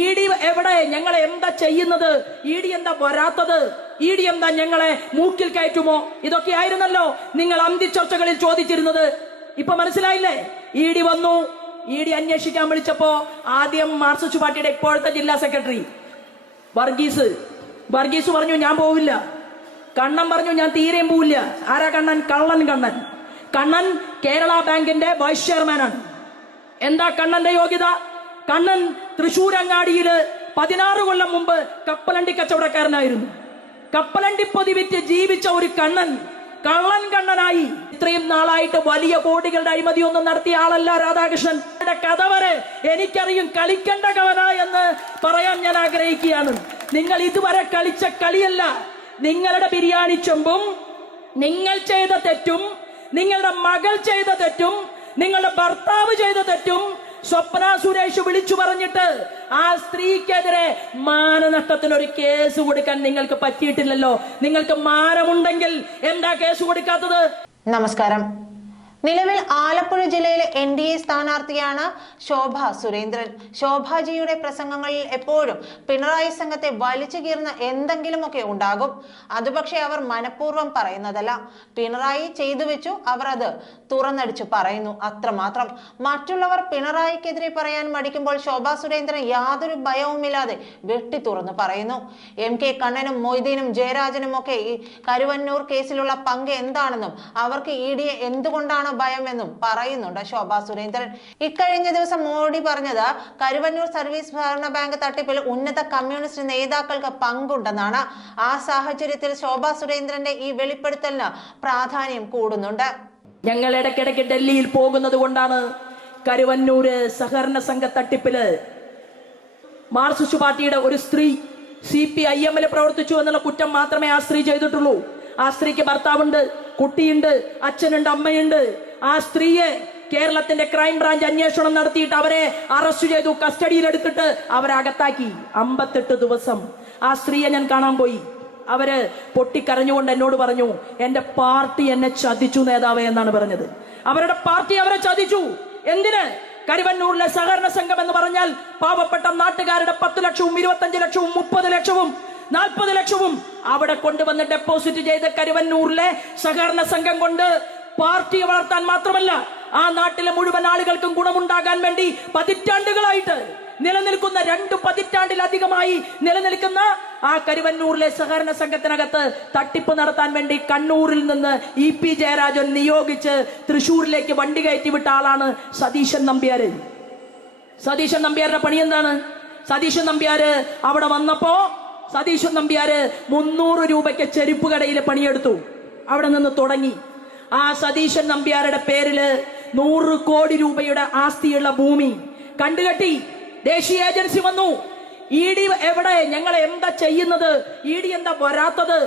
ED. എവിടെ? ഞങ്ങളെ എന്താ ചെയ്യുന്നത്? ഇ.ഡി. എന്താ വരാത്തത്? ഇ.ഡി. എന്താ ഞങ്ങളെ മൂക്കിൽ കയറ്റുമോ? ഇതൊക്കെ ആയിരുന്നല്ലോ നിങ്ങൾ അന്തിച്ചർച്ചകളിൽ ചോദിച്ചിരുന്നത്. ഇപ്പൊ മനസ്സിലായില്ലേ? ഇ.ഡി. വന്നു. ഇ.ഡി. അന്വേഷിക്കാൻ വിളിച്ചപ്പോ ആദ്യം മാർക്സിസ്റ്റ് പാർട്ടിയുടെ ഇപ്പോഴത്തെ ജില്ലാ സെക്രട്ടറി വർഗീസ് പറഞ്ഞു ഞാൻ പോവില്ല. കണ്ണൻ പറഞ്ഞു ഞാൻ തീരെയും പോവില്ല. ആരാ കണ്ണൻ? കണ്ണൻ കേരള ബാങ്കിന്റെ വൈസ് ചെയർമാനാണ്. എന്താ കണ്ണന്റെ യോഗ്യത? കണ്ണൻ തൃശൂരങ്ങാടിയില് 16 കൊല്ലം മുമ്പ് കപ്പലണ്ടി കച്ചവടക്കാരനായിരുന്നു. കപ്പലണ്ടി പൊതി വിറ്റ് ജീവിച്ച ഒരു കള്ളനായി ഇത്രയും നാളായിട്ട് വലിയ കോടികളുടെ അഴിമതിയൊന്നും നടത്തിയ ആളല്ല രാധാകൃഷ്ണൻ. കഥ വരെ എനിക്കറിയും. കളിക്കേണ്ട കവന എന്ന് പറയാൻ ഞാൻ ആഗ്രഹിക്കുകയാണ്. നിങ്ങൾ ഇതുവരെ കളിച്ച കളിയല്ല. നിങ്ങളുടെ ബിരിയാണി ചെമ്പും, നിങ്ങൾ ചെയ്ത തെറ്റും, നിങ്ങളുടെ മകൾ ചെയ്ത തെറ്റും, നിങ്ങളുടെ ഭർത്താവ് ചെയ്ത തെറ്റും സ്വപ്ന സുരേഷ് വിളിച്ചു പറഞ്ഞിട്ട് ആ സ്ത്രീക്കെതിരെ മാനനഷ്ടത്തിന് ഒരു കേസ് കൊടുക്കാൻ നിങ്ങൾക്ക് പറ്റിയിട്ടില്ലല്ലോ. നിങ്ങൾക്ക് മാനമുണ്ടെങ്കിൽ എന്താ കേസ് കൊടുക്കാത്തത്? നമസ്കാരം. നിലവിൽ ആലപ്പുഴ ജില്ലയിലെ NDA സ്ഥാനാർത്ഥിയാണ് ശോഭ സുരേന്ദ്രൻ. ശോഭാജിയുടെ പ്രസംഗങ്ങളിൽ എപ്പോഴും പിണറായി സംഘത്തെ വലിച്ചു കീറുന്ന എന്തെങ്കിലുമൊക്കെ ഉണ്ടാകും. അത് പക്ഷേ അവർ മനഃപൂർവ്വം പറയുന്നതല്ല. പിണറായി ചെയ്തു വെച്ചു, അവർ അത് തുറന്നടിച്ചു പറയുന്നു, അത്രമാത്രം. മറ്റുള്ളവർ പിണറായിക്കെതിരെ പറയാൻ മടിക്കുമ്പോൾ ശോഭാ സുരേന്ദ്രൻ യാതൊരു ഭയവുമില്ലാതെ വെട്ടി തുറന്നു പറയുന്നു. MK കണ്ണനും മൊയ്തീനും ജയരാജനും ഒക്കെ ഈ കരുവന്നൂർ കേസിലുള്ള പങ്ക് എന്താണെന്നും അവർക്ക് ED എന്തുകൊണ്ടാണ് ഭയമെന്നും പറയുന്നുണ്ട് ശോഭാ സുരേന്ദ്രൻ. ഇക്കഴിഞ്ഞ ദിവസം മോഡി പറഞ്ഞത് കരുവന്നൂർ സർവീസ് സഹകരണ ബാങ്ക് തട്ടിപ്പിൽ ഉന്നത കമ്മ്യൂണിസ്റ്റ് നേതാക്കൾക്ക് പങ്കുണ്ടെന്നാണ്. ആ സാഹചര്യത്തിൽ ശോഭാ സുരേന്ദ്രന്റെ ഈ വെളിപ്പെടുത്തലിന് പ്രാധാന്യം കൂടുന്നുണ്ട്. ഞങ്ങൾ ഇടയ്ക്കിടയ്ക്ക് ഡൽഹിയിൽ പോകുന്നത് കൊണ്ടാണ് കരുവന്നൂര് സഹകരണ സംഘ തട്ടിപ്പില് മാർക്സിസ്റ്റ് പാർട്ടിയുടെ ഒരു സ്ത്രീ CPIM-ൽ പ്രവർത്തിച്ചു എന്നുള്ള കുറ്റം മാത്രമേ ആ സ്ത്രീ ചെയ്തിട്ടുള്ളൂ. ആ സ്ത്രീക്ക് ഭർത്താവുണ്ട്, കുട്ടിയുണ്ട്, അച്ഛനുണ്ട്, അമ്മയുണ്ട്. ആ സ്ത്രീയെ കേരളത്തിന്റെ ക്രൈംബ്രാഞ്ച് അന്വേഷണം നടത്തിയിട്ട് അവരെ അറസ്റ്റ് ചെയ്തു, കസ്റ്റഡിയിൽ എടുത്തിട്ട് അവരെ അകത്താക്കി. 58 ദിവസം ആ സ്ത്രീയെ ഞാൻ കാണാൻ പോയി. അവര് പൊട്ടിക്കരഞ്ഞുകൊണ്ട് എന്നോട് പറഞ്ഞു, എന്റെ പാർട്ടി എന്നെ ചതിച്ചു നേതാവേ എന്നാണ് പറഞ്ഞത്. അവരുടെ പാർട്ടി അവരെ ചതിച്ചു. എന്തിന്? കരുവന്നൂരിലെ സഹകരണ സംഘം എന്ന് പറഞ്ഞാൽ പാവപ്പെട്ട നാട്ടുകാരുടെ 10 ലക്ഷവും 25 ലക്ഷവും 30 ലക്ഷവും 40 ലക്ഷവും അവിടെ കൊണ്ടുവന്ന് ഡെപ്പോസിറ്റ് ചെയ്ത് കരുവന്നൂരിലെ സഹകരണ സംഘം കൊണ്ട് പാർട്ടിയെ വളർത്താൻ മാത്രമല്ല ആ നാട്ടിലെ മുഴുവൻ ആളുകൾക്കും ഗുണമുണ്ടാകാൻ വേണ്ടി പതിറ്റാണ്ടുകളായിട്ട് നിലനിൽക്കുന്ന 2 പതിറ്റാണ്ടിലധികമായി നിലനിൽക്കുന്ന ആ കരുവന്നൂരിലെ സഹകരണ സംഘത്തിനകത്ത് തട്ടിപ്പ് നടത്താൻ വേണ്ടി കണ്ണൂരിൽ നിന്ന് EP ജയരാജൻ നിയോഗിച്ച് തൃശൂരിലേക്ക് വണ്ടി കയറ്റി വിട്ട ആളാണ് സതീശൻ നമ്പ്യാര്. സതീശൻ നമ്പ്യാരുടെ പണി എന്താണ്? സതീശൻ നമ്പ്യാര് അവിടെ വന്നപ്പോ സതീശൻ നമ്പ്യാര് 300 രൂപയ്ക്ക് ചെരുപ്പ് കടയിൽ പണിയെടുത്തു. അവിടെ നിന്ന് തുടങ്ങി. ആ സതീശൻ നമ്പ്യാരുടെ പേരില് 100 കോടി രൂപയുടെ ആസ്തിയുള്ള ഭൂമി കണ്ടുകെട്ടി. ദേശീയ ഏജൻസി വന്നു. ED എവിടെ? ഞങ്ങളെ എന്താ ചെയ്യുന്നത്? ED എന്താ വരാത്തത്?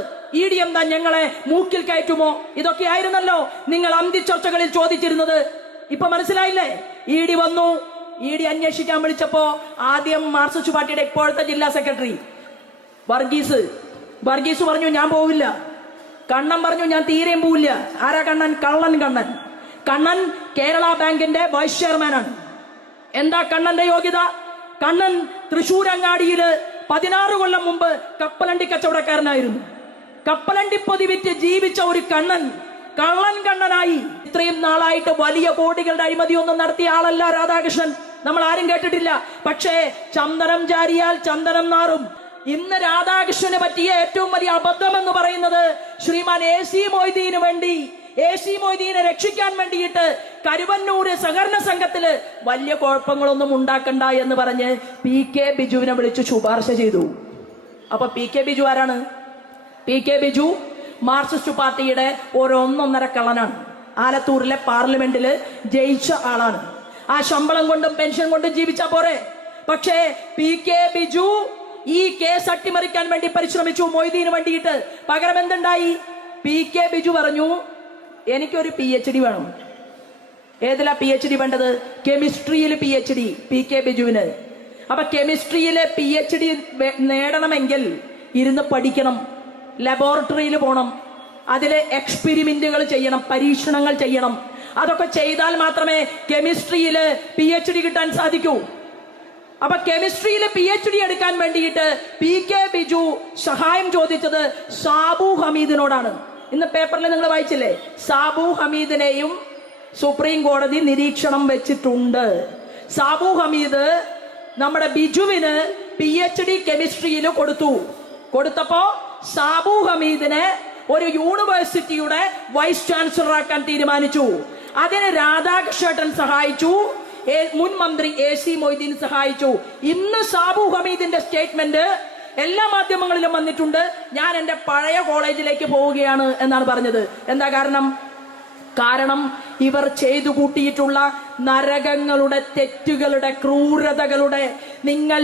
ED എന്താ ഞങ്ങളെ മൂക്കിൽ കയറ്റുമോ? ഇതൊക്കെ ആയിരുന്നല്ലോ നിങ്ങൾ അന്തിച്ചർച്ചകളിൽ ചോദിച്ചിരുന്നത്. ഇപ്പൊ മനസ്സിലായില്ലേ? ED വന്നു. ED അന്വേഷിക്കാൻ വിളിച്ചപ്പോ ആദ്യം മാർക്സിസ്റ്റ് പാർട്ടിയുടെ ഇപ്പോഴത്തെ ജില്ലാ സെക്രട്ടറി വർഗീസ് പറഞ്ഞു ഞാൻ പോവില്ല. കണ്ണൻ പറഞ്ഞു ഞാൻ തീരെയും പോവില്ല. ആരാ കണ്ണൻ? കണ്ണൻ കേരള ബാങ്കിന്റെ വൈസ് ചെയർമാനാണ്. എന്താ കണ്ണന്റെ യോഗ്യത? കണ്ണൻ തൃശൂരങ്ങാടിയില് 16 കൊല്ലം മുമ്പ് കപ്പലണ്ടി കച്ചവടക്കാരനായിരുന്നു. കപ്പലണ്ടി പൊതി വിറ്റ് ജീവിച്ച ഒരു കള്ളനായി ഇത്രയും നാളായിട്ട് വലിയ കോടികളുടെ അഴിമതിയൊന്നും നടത്തിയ ആളല്ല രാധാകൃഷ്ണൻ. നമ്മൾ ആരും കേട്ടിട്ടില്ല. പക്ഷേ ചന്ദനം ചാരിയാൽ ചന്ദനം നാറും. ഇന്ന് രാധാകൃഷ്ണന് പറ്റിയ ഏറ്റവും വലിയ അബദ്ധം എന്ന് പറയുന്നത് ശ്രീമാൻ AC മൊയ്തീനെ രക്ഷിക്കാൻ വേണ്ടിയിട്ട് കരുവന്നൂര് സഹകരണ സംഘത്തില് വലിയ കുഴപ്പങ്ങളൊന്നും ഉണ്ടാക്കണ്ട എന്ന് പറഞ്ഞ് PK ബിജുവിനെ വിളിച്ച് ശുപാർശ ചെയ്തു. അപ്പൊ PK ബിജു ആരാണ്? PK ബിജു മാർക്സിസ്റ്റ് പാർട്ടിയുടെ ഒരു 1.5 കള്ളനാണ്. ആലത്തൂരിലെ പാർലമെന്റില് ജയിച്ച ആളാണ്. ആ ശമ്പളം കൊണ്ടും പെൻഷൻ കൊണ്ടും ജീവിച്ചാ പോരെ. പക്ഷേ PK ബിജു ഈ കേസ് അട്ടിമറിക്കാൻ വേണ്ടി പരിശ്രമിച്ചു മൊയ്തീന് വേണ്ടിയിട്ട്. പകരം എന്തുണ്ടായി? PK ബിജു പറഞ്ഞു എനിക്കൊരു PhD വേണം. ഏതിലാ PhD വേണ്ടത്? കെമിസ്ട്രിയിൽ PhD PK ബിജുവിന്. അപ്പൊ കെമിസ്ട്രിയിലെ PhD നേടണമെങ്കിൽ ഇരുന്ന് പഠിക്കണം, ലബോറട്ടറിയിൽ പോകണം, അതിലെ എക്സ്പെരിമെന്റുകൾ ചെയ്യണം, പരീക്ഷണങ്ങൾ ചെയ്യണം. അതൊക്കെ ചെയ്താൽ മാത്രമേ കെമിസ്ട്രിയിൽ PhD കിട്ടാൻ സാധിക്കൂ. അപ്പൊ കെമിസ്ട്രിയിൽ PhD എടുക്കാൻ വേണ്ടിയിട്ട് PK ബിജു സഹായം ചോദിച്ചത് സാബു ഹമീദിനോടാണ്. ഇന്ന് പേപ്പറിൽ നിങ്ങൾ വായിച്ചില്ലേ, സാബു ഹമീദിനെയും സുപ്രീം കോടതി നിരീക്ഷണം വെച്ചിട്ടുണ്ട്. സാബു ഹമീദ് നമ്മുടെ ബിജുവിന് PhD കെമിസ്ട്രിയിൽ കൊടുത്തപ്പോ സാബു ഹമീദിനെ ഒരു യൂണിവേഴ്സിറ്റിയുടെ വൈസ് ചാൻസലർ ആക്കാൻ തീരുമാനിച്ചു. അതിന് രാധാകൃഷ്ണൻ സഹായിച്ചു, മുൻ മന്ത്രി AC മൊയ്തീൻ സഹായിച്ചു. ഇന്ന് സാബു ഹമീദിന്റെ സ്റ്റേറ്റ്മെന്റ് എല്ലാ മാധ്യമങ്ങളിലും വന്നിട്ടുണ്ട്. ഞാൻ എന്റെ പഴയ കോളേജിലേക്ക് പോവുകയാണ് എന്നാണ് പറഞ്ഞത്. എന്താ കാരണം ഇവർ ചെയ്തു കൂട്ടിയിട്ടുള്ള നരകങ്ങളുടെ, തെറ്റുകളുടെ, ക്രൂരതകളുടെ നിങ്ങൾ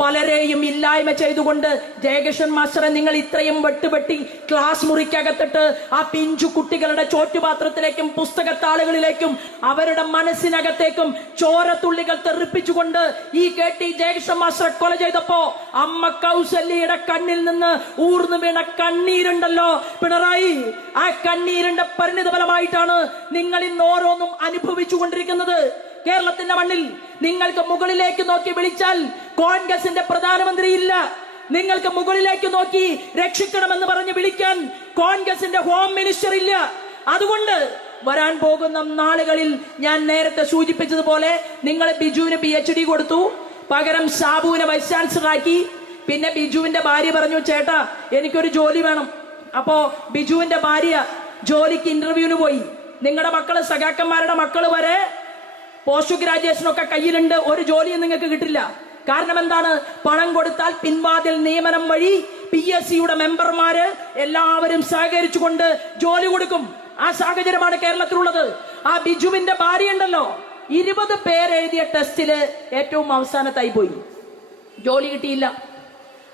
പലരെയും ഇല്ലായ്മ ചെയ്തുകൊണ്ട് ജയകൃഷ്ണൻ മാസ്റ്ററെ നിങ്ങൾ ഇത്രയും വെട്ടുപെട്ടി ക്ലാസ് മുറിക്കകത്തിട്ട് ആ പിഞ്ചു കുട്ടികളുടെ ചോറ്റുപാത്രത്തിലേക്കും പുസ്തകത്താളുകളിലേക്കും അവരുടെ മനസ്സിനകത്തേക്കും ചോരത്തുള്ളികൾ തെറിപ്പിച്ചുകൊണ്ട് ഈ KT ജയകൃഷ്ണൻ മാസ്റ്ററെ കൊല ചെയ്തപ്പോ അമ്മ കൗസല്യയുടെ കണ്ണിൽ നിന്ന് ഊർന്നു വീണ കണ്ണീരുണ്ടല്ലോ പിണറായി, ആ കണ്ണീരിന്റെ പരിണിത ഫലമായിട്ടാണ് നിങ്ങൾ ഇന്ന് ഓരോന്നും അനുഭവിച്ചുകൊണ്ടിരിക്കുന്നത്. കേരളത്തിന്റെ മണ്ണിൽ നിങ്ങൾക്ക് മുകളിലേക്ക് നോക്കി വിളിച്ചാൽ കോൺഗ്രസിന്റെ പ്രധാനമന്ത്രി ഇല്ല. നിങ്ങൾക്ക് മുകളിലേക്ക് നോക്കി രക്ഷിക്കണമെന്ന് പറഞ്ഞ് വിളിക്കാൻ കോൺഗ്രസിന്റെ ഹോം മിനിസ്റ്റർ ഇല്ല. അതുകൊണ്ട് വരാൻ പോകുന്ന നാളുകളിൽ ഞാൻ നേരത്തെ സൂചിപ്പിച്ചതുപോലെ നിങ്ങൾ ബിജുവിന് PhD കൊടുത്തു, പകരം സാബുവിനെ വൈസ് ചാൻസലർ ആക്കി. പിന്നെ ബിജുവിന്റെ ഭാര്യ പറഞ്ഞു, ചേട്ടാ എനിക്കൊരു ജോലി വേണം. അപ്പോ ബിജുവിന്റെ ഭാര്യ ജോലിക്ക് ഇന്റർവ്യൂവിന് പോയി. നിങ്ങളുടെ മക്കള്, സഖാക്കന്മാരുടെ മക്കള് വരെ പോസ്റ്റ് ഗ്രാജുവേഷനൊക്കെ കയ്യിലുണ്ട്, ഒരു ജോലിയും നിങ്ങൾക്ക് കിട്ടില്ല. കാരണം എന്താണ്? പണം കൊടുത്താൽ പിൻവാതിൽ നിയമനം വഴി PSCയുടെ മെമ്പർമാര് എല്ലാവരും സഹകരിച്ചുകൊണ്ട് ജോലി കൊടുക്കും. ആ സാഹചര്യമാണ് കേരളത്തിലുള്ളത്. ആ ബിജുവിന്റെ ഭാര്യ ഉണ്ടല്ലോ, 20 പേരെഴുതിയ ടെസ്റ്റില് ഏറ്റവും അവസാനത്തായി പോയി, ജോലി കിട്ടിയില്ല.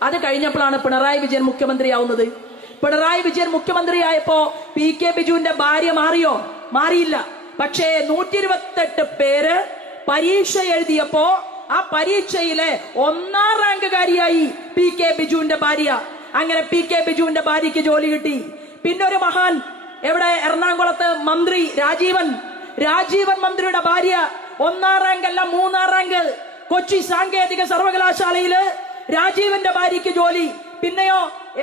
അത് കഴിഞ്ഞപ്പോഴാണ് പിണറായി വിജയൻ മുഖ്യമന്ത്രിയാവുന്നത്. പിണറായി വിജയൻ മുഖ്യമന്ത്രിയായപ്പോ PK ബിജുവിന്റെ ഭാര്യ മാറിയോ? മാറിയില്ല. പക്ഷേ 128 പേര് പരീക്ഷ എഴുതിയപ്പോ ആ പരീക്ഷയിലെ 1ാം റാങ്കുകാരിയായി PK ബിജുവിന്റെ ഭാര്യ. അങ്ങനെ PK ബിജുവിന്റെ ഭാര്യയ്ക്ക് ജോലി കിട്ടി. പിന്നെ ഒരു മഹാൻ എവിടെ, എറണാകുളത്ത് മന്ത്രി രാജീവൻ മന്ത്രിയുടെ ഭാര്യ 1ാം റാങ്ക് അല്ല 3ാം റാങ്ക്. കൊച്ചി സാങ്കേതിക സർവകലാശാലയില് രാജീവന്റെ ഭാര്യയ്ക്ക് ജോലി. പിന്നെയോ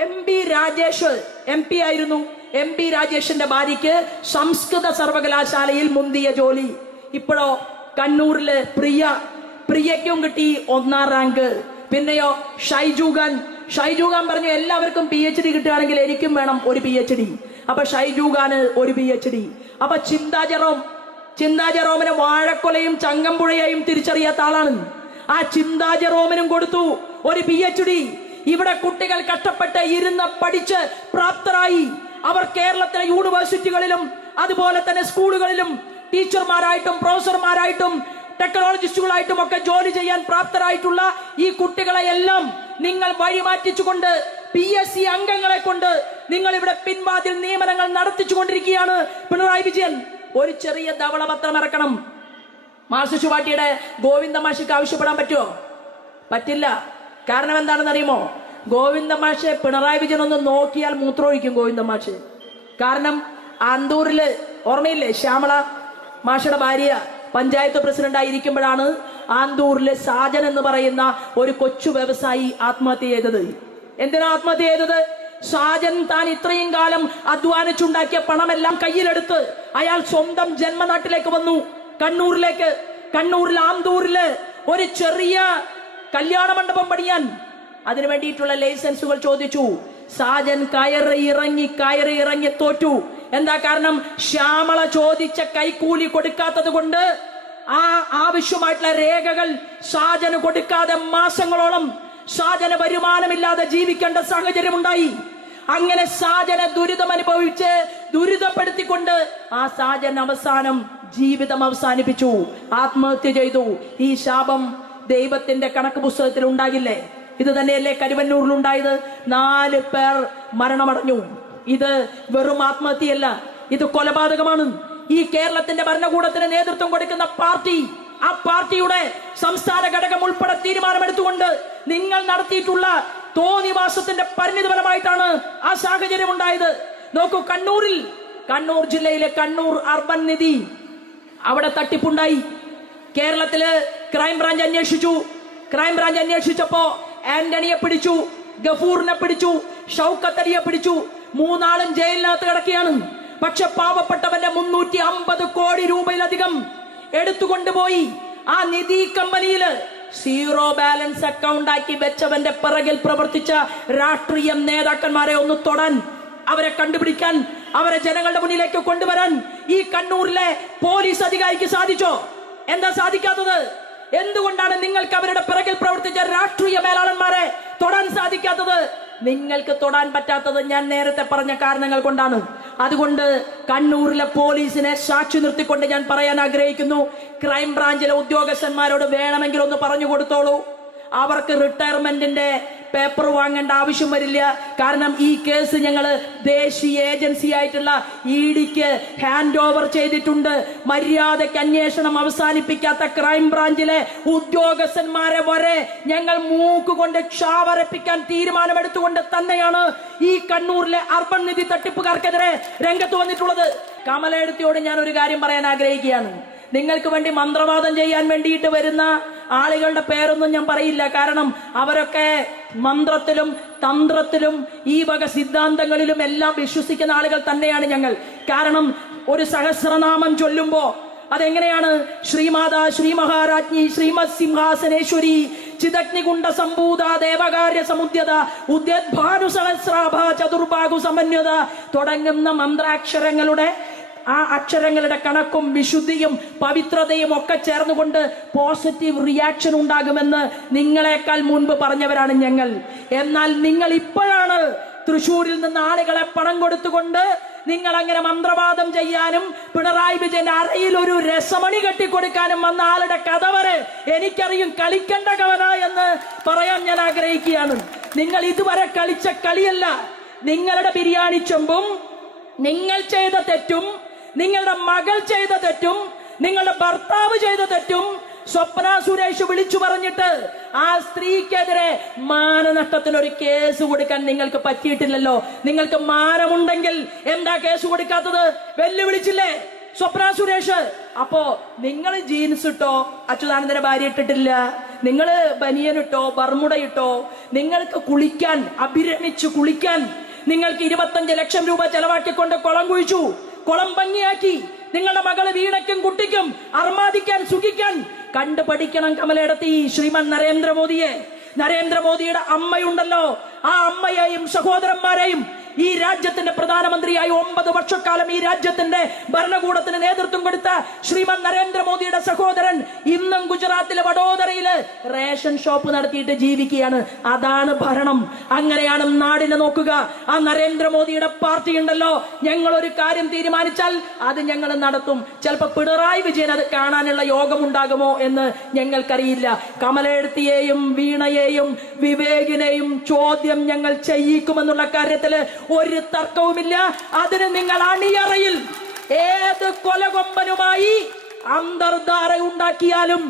MP രാജേഷ് MP ആയിരുന്നു. MP രാജേഷിന്റെ ഭാര്യയ്ക്ക് സംസ്കൃത സർവകലാശാലയിൽ മുന്തിയ ജോലി. ഇപ്പോഴോ കണ്ണൂരില് പ്രിയയ്ക്കും കിട്ടി 1ാം റാങ്ക്. പിന്നെയോ ഷൈജു ഖാൻ പറഞ്ഞു എല്ലാവർക്കും PhD കിട്ടുകയാണെങ്കിൽ എനിക്കും വേണം ഒരു PhD. അപ്പൊ ഷൈജു ഖാന് ഒരു PhD. അപ്പൊ ചിന്താ ജെറോമിന് വാഴക്കൊലയും ചങ്ങമ്പുഴയെയും തിരിച്ചറിയാത്ത ആളാണ്. ആ ചിന്താ ജെറോമിനും കൊടുത്തു ഒരു PhD. ഇവിടെ കുട്ടികൾ കഷ്ടപ്പെട്ട് ഇരുന്ന് പഠിച്ച് പ്രാപ്തരായി അവർ കേരളത്തിലെ യൂണിവേഴ്സിറ്റികളിലും അതുപോലെ തന്നെ സ്കൂളുകളിലും ടീച്ചർമാരായിട്ടും പ്രൊഫസർമാരായിട്ടും ടെക്നോളജിസ്റ്റുകളായിട്ടും ഒക്കെ ജോലി ചെയ്യാൻ പ്രാപ്തരായിട്ടുള്ള ഈ കുട്ടികളെ എല്ലാം നിങ്ങൾ വഴിമാറ്റിച്ചുകൊണ്ട് PSC അംഗങ്ങളെ കൊണ്ട് നിങ്ങൾ ഇവിടെ പിൻവാതിൽ നിയമനങ്ങൾ നടത്തിച്ചുകൊണ്ടിരിക്കുകയാണ് പിണറായി വിജയൻ. ഒരു ചെറിയ ധവളപത്രം ഇറക്കണം. മാർക്സിസ്റ്റ് പാർട്ടിയുടെ ഗോവിന്ദ മാഷിക്ക് ആവശ്യപ്പെടാൻ പറ്റുമോ? പറ്റില്ല. കാരണം എന്താണെന്ന് അറിയുമോ? ഗോവിന്ദ മാഷെ പിണറായി വിജയൻ ഒന്ന് നോക്കിയാൽ മൂത്രമൊഴിക്കും ഗോവിന്ദ മാഷ്. കാരണം ആന്തൂരില് ഓർമ്മയില്ലേ, ശ്യാമള മാഷയുടെ ഭാര്യ പഞ്ചായത്ത് പ്രസിഡന്റ് ആയിരിക്കുമ്പോഴാണ് ആന്തൂരിലെ സാജൻ എന്ന് പറയുന്ന ഒരു കൊച്ചു വ്യവസായി ആത്മഹത്യ ചെയ്തത്. എന്തിനാ ആത്മഹത്യ ചെയ്തത്? സാജൻ താൻ ഇത്രയും കാലം അധ്വാനിച്ചുണ്ടാക്കിയ പണമെല്ലാം കയ്യിലെടുത്ത് അയാൾ സ്വന്തം ജന്മനാട്ടിലേക്ക് വന്നു, കണ്ണൂരിൽ ആന്തൂരില് ഒരു ചെറിയ കല്യാണ മണ്ഡപം പണിയാൻ. അതിനു വേണ്ടിയിട്ടുള്ള ലൈസൻസുകൾ ചോദിച്ചു. സാജൻ കയറി ഇറങ്ങി തോറ്റു. എന്താ കാരണം? ശ്യാമള ചോദിച്ച കൈക്കൂലി കൊടുക്കാത്തത് കൊണ്ട് ആ ആവശ്യമായിട്ടുള്ള രേഖകൾ സാജന് കൊടുക്കാതെ മാസങ്ങളോളം സാജന് വരുമാനമില്ലാതെ ജീവിക്കേണ്ട സാഹചര്യം ഉണ്ടായി. അങ്ങനെ സാജനെ ദുരിതപ്പെടുത്തിക്കൊണ്ട് ആ സാജൻ അവസാനം ജീവിതം അവസാനിപ്പിച്ചു, ആത്മഹത്യ ചെയ്തു. ഈ ശാപം ദൈവത്തിന്റെ കണക്ക് പുസ്തകത്തിൽ ഉണ്ടാകില്ലേ? ഇത് തന്നെയല്ലേ കരുവന്നൂരിൽ ഉണ്ടായത്? 4 പേർ മരണമടഞ്ഞു. ഇത് വെറും ആത്മഹത്യയല്ല, ഇത് കൊലപാതകമാണ്. ഈ കേരളത്തിന്റെ ഭരണകൂടത്തിന് നേതൃത്വം കൊടുക്കുന്ന പാർട്ടി, ആ പാർട്ടിയുടെ സംസ്ഥാന ഘടകം ഉൾപ്പെടെ തീരുമാനമെടുത്തുകൊണ്ട് നിങ്ങൾ നടത്തിയിട്ടുള്ള തോന്നിവാസത്തിന്റെ പരിണിത ഫലമായിട്ടാണ് ആ സാഹചര്യം ഉണ്ടായത്. നോക്കൂ, കണ്ണൂർ ജില്ലയിലെ കണ്ണൂർ അർബൻ നിധി അവിടെ തട്ടിപ്പുണ്ടായി. കേരളത്തില് ക്രൈംബ്രാഞ്ച് അന്വേഷിച്ചു. ക്രൈംബ്രാഞ്ച് അന്വേഷിച്ചപ്പോ ആന്റണിയെ പിടിച്ചു, ഗഫൂറിനെ പിടിച്ചു, ഷൗക്കത്ത് അലിയെ പിടിച്ചു. മൂന്നാളും ജയിലിനകത്ത് കിടക്കുകയാണ്. പക്ഷെ പാവപ്പെട്ടവന്റെ 350 കോടി രൂപയിലധികം എടുത്തുകൊണ്ടുപോയി ആ നിധി കമ്പനിയില് സീറോ ബാലൻസ് അക്കൗണ്ട് ആക്കി വെച്ചവന്റെ പിറകിൽ പ്രവർത്തിച്ച രാഷ്ട്രീയ നേതാക്കന്മാരെ ഒന്ന് തൊടാൻ, അവരെ കണ്ടുപിടിക്കാൻ, അവരെ ജനങ്ങളുടെ മുന്നിലേക്ക് കൊണ്ടുവരാൻ ഈ കണ്ണൂരിലെ പോലീസ് അധികാരിക്ക് സാധിച്ചോ? എന്താ സാധിക്കാത്തത്? എന്തുകൊണ്ടാണ് നിങ്ങൾക്ക് അവരുടെ പിറകിൽ പ്രവർത്തിച്ച രാഷ്ട്രീയ മേലാളന്മാരെ തൊടാൻ സാധിക്കാത്തത്? നിങ്ങൾക്ക് തൊടാൻ പറ്റാത്തത് ഞാൻ നേരത്തെ പറഞ്ഞ കാരണങ്ങൾ കൊണ്ടാണ്. അതുകൊണ്ട് കണ്ണൂരിലെ പോലീസിനെ സാക്ഷി നിർത്തിക്കൊണ്ട് ഞാൻ പറയാൻ ആഗ്രഹിക്കുന്നു, ക്രൈംബ്രാഞ്ചിലെ ഉദ്യോഗസ്ഥന്മാരോട് വേണമെങ്കിൽ ഒന്ന് പറഞ്ഞു കൊടുത്തോളൂ. അവർക്ക് റിട്ടയർമെന്റിന്റെ പേപ്പർ വാങ്ങേണ്ട ആവശ്യം വരില്ല. കാരണം ഈ കേസ് ഞങ്ങൾ ദേശീയ ഏജൻസി ആയിട്ടുള്ള ഇഡിക്ക് ഹാൻഡ് ഓവർ ചെയ്തിട്ടുണ്ട്. മര്യാദയ്ക്ക് അന്വേഷണം അവസാനിപ്പിക്കാത്ത ക്രൈംബ്രാഞ്ചിലെ ഉദ്യോഗസ്ഥന്മാരെ വരെ ഞങ്ങൾ മൂക്കുകൊണ്ട് ക്ഷാവരപ്പിക്കാൻ തീരുമാനമെടുത്തുകൊണ്ട് തന്നെയാണ് ഈ കണ്ണൂരിലെ അർബൻ നിധി തട്ടിപ്പുകാർക്കെതിരെ രംഗത്ത് വന്നിട്ടുള്ളത്. കമലയെടുത്തിയോട് ഞാൻ ഒരു കാര്യം പറയാൻ ആഗ്രഹിക്കുകയാണ്. നിങ്ങൾക്ക് വേണ്ടി മന്ത്രവാദം ചെയ്യാൻ വേണ്ടിയിട്ട് വരുന്ന ആളുകളുടെ പേരൊന്നും ഞാൻ പറയില്ല. കാരണം അവരൊക്കെ മന്ത്രത്തിലും തന്ത്രത്തിലും ഈ വക സിദ്ധാന്തങ്ങളിലും എല്ലാം വിശ്വസിക്കുന്ന ആളുകൾ തന്നെയാണ് ഞങ്ങൾ. കാരണം ഒരു സഹസ്രനാമം ചൊല്ലുമ്പോ അതെങ്ങനെയാണ്? ശ്രീമാതാ ശ്രീ മഹാരാജ്ഞി ശ്രീമത് സിംഹാസനേശ്വരി ചിദഗ്നികുണ്ഡ സംഭൂത ദേവകാര്യ സമുദ്യത ഉദ്യദ്ഭാനു സഹസ്രാഭ ചതുർബാഹു സമന്വത തുടങ്ങുന്ന മന്ത്രാക്ഷരങ്ങളുടെ ആ അക്ഷരങ്ങളുടെ കണക്കും വിശുദ്ധിയും പവിത്രതയും ഒക്കെ ചേർന്നുകൊണ്ട് പോസിറ്റീവ് റിയാക്ഷൻ ഉണ്ടാകുമെന്ന് നിങ്ങളെക്കാൾ മുൻപ് പറഞ്ഞവരാണ് ഞങ്ങൾ. എന്നാൽ നിങ്ങൾ ഇപ്പോഴാണ് തൃശ്ശൂരിൽ നിന്ന് ആളുകളെ പണം കൊടുത്തുകൊണ്ട് നിങ്ങൾ അങ്ങനെ മന്ത്രവാദം ചെയ്യാനും പിണറായി വിജയന്റെ അറയിൽ ഒരു രസമണി കെട്ടിക്കൊടുക്കാനും വന്ന ആളുടെ കഥ വരെ എനിക്കറിയും. കളിക്കേണ്ട കവന എന്ന് പറയാൻ ഞാൻ ആഗ്രഹിക്കുകയാണ്. നിങ്ങൾ ഇതുവരെ കളിച്ച കളിയല്ല. നിങ്ങളുടെ ബിരിയാണി ചെമ്പും, നിങ്ങൾ ചെയ്ത തെറ്റും, നിങ്ങളുടെ മകൾ ചെയ്ത തെറ്റും, നിങ്ങളുടെ ഭർത്താവ് ചെയ്ത തെറ്റും സ്വപ്ന സുരേഷ് വിളിച്ചു പറഞ്ഞിട്ട് ആ സ്ത്രീക്കെതിരെ മാനനഷ്ടത്തിന് ഒരു കേസ് കൊടുക്കാൻ നിങ്ങൾക്ക് പറ്റിയിട്ടില്ലല്ലോ. നിങ്ങൾക്ക് മാനമുണ്ടെങ്കിൽ എന്താ കേസ് കൊടുക്കാത്തത്? വെല്ലുവിളിച്ചില്ലേ സ്വപ്ന സുരേഷ്? അപ്പോ നിങ്ങൾ ജീൻസ് ഇട്ടോ, അച്യുതാനന്ദന്റെ ഭാര്യ ഇട്ടിട്ടില്ല. നിങ്ങള് ബനിയനിട്ടോ, ബർമുട ഇട്ടോ, നിങ്ങൾക്ക് കുളിക്കാൻ, അഭിരമിച്ച് കുളിക്കാൻ നിങ്ങൾക്ക് 25 ലക്ഷം രൂപ ചെലവാക്കിക്കൊണ്ട് കുളം കുഴിച്ചു, കുളം ഭംഗിയാക്കി. നിങ്ങളുടെ മകള് വീണയ്ക്കും കുട്ടിക്കും അർമാദിക്കാൻ, സുഖിക്കാൻ. കണ്ടു പഠിക്കണം കമലയിടത്തി ശ്രീമാൻ നരേന്ദ്രമോദിയെ. നരേന്ദ്രമോദിയുടെ അമ്മയുണ്ടല്ലോ, ആ അമ്മയെയും സഹോദരന്മാരെയും ഈ രാജ്യത്തിന്റെ പ്രധാനമന്ത്രിയായി 9 വർഷക്കാലം ഈ രാജ്യത്തിന്റെ ഭരണകൂടത്തിന് നേതൃത്വം കൊടുത്ത ശ്രീമാൻ നരേന്ദ്രമോദിയുടെ സഹോദരൻ ഇന്നും ഗുജറാത്തിലെ വഡോദരയില് റേഷൻ ഷോപ്പ് നടത്തിയിട്ട് ജീവിക്കുകയാണ്. അതാണ് ഭരണം. അങ്ങനെയാണ് നാടിനെ നോക്കുക. ആ നരേന്ദ്രമോദിയുടെ പാർട്ടി ഉണ്ടല്ലോ, ഞങ്ങൾ ഒരു കാര്യം തീരുമാനിച്ചാൽ അത് ഞങ്ങൾ നടത്തും. ചിലപ്പോ പിണറായി വിജയൻ അത് കാണാനുള്ള യോഗമുണ്ടാകുമോ എന്ന് ഞങ്ങൾക്കറിയില്ല. കമലയെടുത്തിയെയും വീണയെയും വിവേകിനെയും ചോദ്യം ഞങ്ങൾ ചെയ്യിക്കുമെന്നുള്ള കാര്യത്തില് ഒരു തർക്കവുമില്ല. അതിന് നിങ്ങൾ അണിയറയിൽ ഏത് കൊലകൊമ്പനുമായി അന്തർധാര ഉണ്ടാക്കിയാലും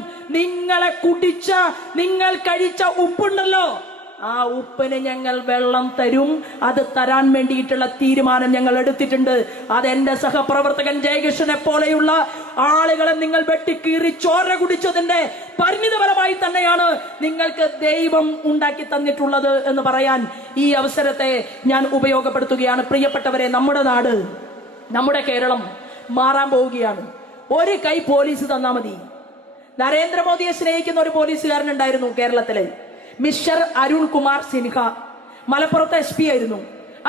നിങ്ങൾ കഴിച്ച ഉപ്പുണ്ടല്ലോ, ആ ഉപ്പിന് ഞങ്ങൾ വെള്ളം തരും. അത് തരാൻ വേണ്ടിയിട്ടുള്ള തീരുമാനം ഞങ്ങൾ എടുത്തിട്ടുണ്ട്. അതെന്റെ സഹപ്രവർത്തകൻ ജയകൃഷ്ണനെ പോലെയുള്ള ആളുകളെ നിങ്ങൾ വെട്ടിക്കീറി ചോര കുടിച്ചതിന്റെ പരിണിതഫലമായി തന്നെയാണ് നിങ്ങൾക്ക് ദൈവം ഉണ്ടാക്കി തന്നിട്ടുള്ളത് എന്ന് പറയാൻ ഈ അവസരത്തെ ഞാൻ ഉപയോഗപ്പെടുത്തുകയാണ്. പ്രിയപ്പെട്ടവരെ, നമ്മുടെ നാട്, നമ്മുടെ കേരളം മാറാൻ പോവുകയാണ്. ഒരു കൈ പോലീസ് തന്നാ മതി. നരേന്ദ്രമോദിയെ സ്നേഹിക്കുന്ന ഒരു പോലീസുകാരനുണ്ടായിരുന്നു കേരളത്തില്, മിസ്റ്റർ അരുൺ കുമാർ സിൻഹ. മലപ്പുറത്തെ SP ആയിരുന്നു.